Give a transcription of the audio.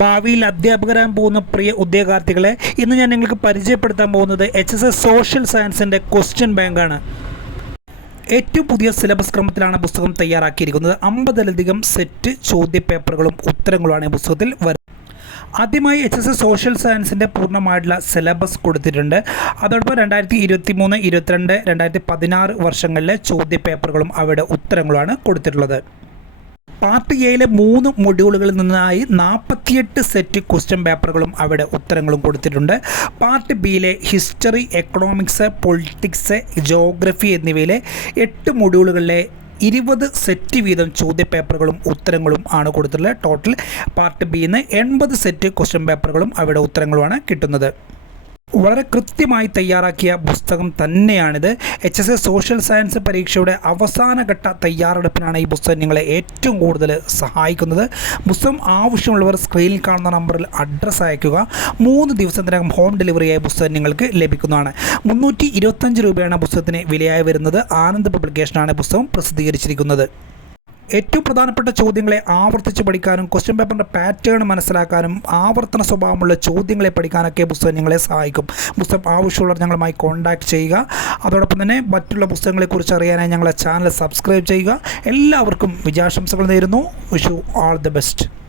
ഭാവിയിൽ അധ്യാപകരാൻ പോകുന്ന പ്രിയ ഉദ്യോഗാർത്ഥികളെ ഇന്ന് ഞാൻ നിങ്ങൾക്ക് പരിചയപ്പെടുത്താൻ പോകുന്നത് എച്ച് എസ് എസ് സോഷ്യൽ സയൻസിന്റെ ക്വസ്റ്റ്യൻ ബാങ്കാണ് ഏറ്റവും പുതിയ സിലബസ് ക്രമത്തിലാണ് പുസ്തകം തയ്യാറാക്കിയിരിക്കുന്നത്. അമ്പതിലധികം സെറ്റ് ചോദ്യപേപ്പറുകളും ഉത്തരങ്ങളുമാണ് ഈ പുസ്തകത്തിൽ വരുന്നത് ആദ്യമായി എച്ച് എസ് എസ് സോഷ്യൽ സയൻസിന്റെ പൂർണമായിട്ടുള്ള സിലബസ് കൊടുത്തിട്ടുണ്ട്. അതോടൊപ്പം രണ്ടായിരത്തി ഇരുപത്തി മൂന്ന് ഇരുപത്തിരണ്ട് രണ്ടായിരത്തി പതിനാറ് വർഷങ്ങളിലെ ചോദ്യപേപ്പറുകളും അവയുടെ ഉത്തരങ്ങളുമാണ് കൊടുത്തിട്ടുള്ളത്. പാർട്ട് എയിലെ മൂന്ന് മൊഡ്യൂളുകളിൽ നിന്നായി നാൽപ്പത്തിയെട്ട് സെറ്റ് ക്വസ്റ്റ്യൻ പേപ്പറുകളും അവിടെ ഉത്തരങ്ങളും കൊടുത്തിട്ടുണ്ട്. പാർട്ട് ബിയിലെ ഹിസ്റ്ററി എക്കണോമിക്സ് പൊളിറ്റിക്സ് ജോഗ്രഫി എന്നിവയിലെ എട്ട് മൊഡ്യൂളുകളിലെ ഇരുപത് സെറ്റ് വീതം ചോദ്യപേപ്പറുകളും ഉത്തരങ്ങളും ആണ് കൊടുത്തിട്ടുള്ളത്. ടോട്ടൽ പാർട്ട് ബിയിൽ നിന്ന് എൺപത് സെറ്റ് ക്വസ്റ്റ്യൻ പേപ്പറുകളും അവിടെ ഉത്തരങ്ങളുമാണ് കിട്ടുന്നത്. വളരെ കൃത്യമായി തയ്യാറാക്കിയ പുസ്തകം തന്നെയാണിത്. H S S social science പരീക്ഷയുടെ അവസാനഘട്ട തയ്യാറെടുപ്പിനാണ് ഈ പുസ്തകം നിങ്ങളെ ഏറ്റവും കൂടുതൽ സഹായിക്കുന്നത്. പുസ്തകം ആവശ്യമുള്ളവർ സ്ക്രീനിൽ കാണുന്ന നമ്പറിൽ അഡ്രസ്സ് അയയ്ക്കുക. മൂന്ന് ദിവസത്തിനകം ഹോം ഡെലിവറിയായ പുസ്തകം നിങ്ങൾക്ക് ലഭിക്കുന്നതാണ്. മുന്നൂറ്റി ഇരുപത്തഞ്ച് രൂപയാണ് പുസ്തകത്തിന് വിലയായി വരുന്നത്. ആനന്ദ് പബ്ലിക്കേഷനാണ് പുസ്തകം പ്രസിദ്ധീകരിച്ചിരിക്കുന്നത്. ഏറ്റവും പ്രധാനപ്പെട്ട ചോദ്യങ്ങളെ ആവർത്തിച്ച് പഠിക്കാനും ക്വസ്റ്റ്യൻ പേപ്പറിന്റെ പാറ്റേൺ മനസ്സിലാക്കാനും ആവർത്തന സ്വഭാവമുള്ള ചോദ്യങ്ങളെ പഠിക്കാനൊക്കെ പുസ്തകം നിങ്ങളെ സഹായിക്കും. പുസ്തകം ആവശ്യമുള്ളവർ ഞങ്ങളുമായി കോൺടാക്റ്റ് ചെയ്യുക. അതോടൊപ്പം തന്നെ മറ്റുള്ള പുസ്തകങ്ങളെക്കുറിച്ച് അറിയാനായി ഞങ്ങളെ ചാനൽ സബ്സ്ക്രൈബ് ചെയ്യുക. എല്ലാവർക്കും വിജയാശംസകൾ നേരുന്നു. Vishu all the best